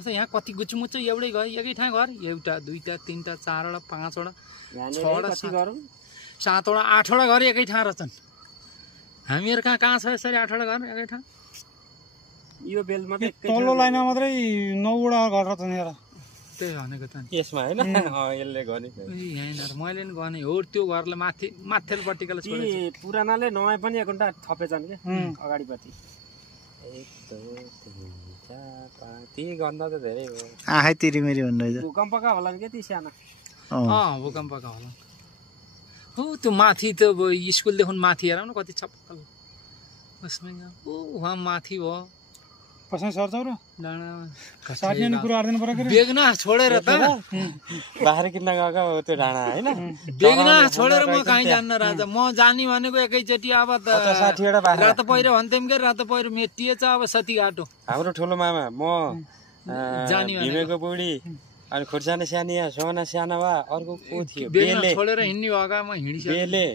अच्छा यहाँ कति गुचमुच एउटै घर एकै ठाउँ घर एउटा दुईटा तीनटा चारवटा पाँचवटा छवटा सातवटा आठवटा घर एकै ठाउँ रहेछन् हामीहरु कहाँ छ यसरी आठवटा घर एकै ठाउँ यो बेलमा त तल्लो लाइनमा मात्रै 9वटा घर रहेछन् यार त्यही भनेको त नि यसमा हैन यसले गर्ने यहाँ मैले नि गर्ने हो त्यो घरले माथिल्लोपट्टिकाले छोडेछ पुरानाले नयाँ पनि एक घण्टा थपेछन् के अगाडिपट्टि ती गन्दा त धेरै हो आखै तिरिमेरी भन्दै भूकम्पका होला नि के ती साना भूकम्पका होला हो त्यो माथि त स्कुलदेखि माथि हेर न कति छप्पल उसमै ओ वहाँ माथि हो कसै सर्छौ र डाँडा साथी नि कुरा आर्दैन पर्यो के बेगना छोडेर त बाहिर किन्न गएको त्यो डाँडा हैन बेगना छोडेर म कहीँ जान्न राजा म जानी भनेको एकैचोटि अब त 60 वटा बाहिर रातो पहिरो भन्थ्यौं के रातो पहिरो मेटिएछ अब सती घाटो हाम्रो ठुलो मामा म जानी भीमेको बुढी अनि खुर्सानी सानिया सोना साना वा अर्को को थियो बेगना छोडेर हिँड्ने भएका म हिँडिसके बेले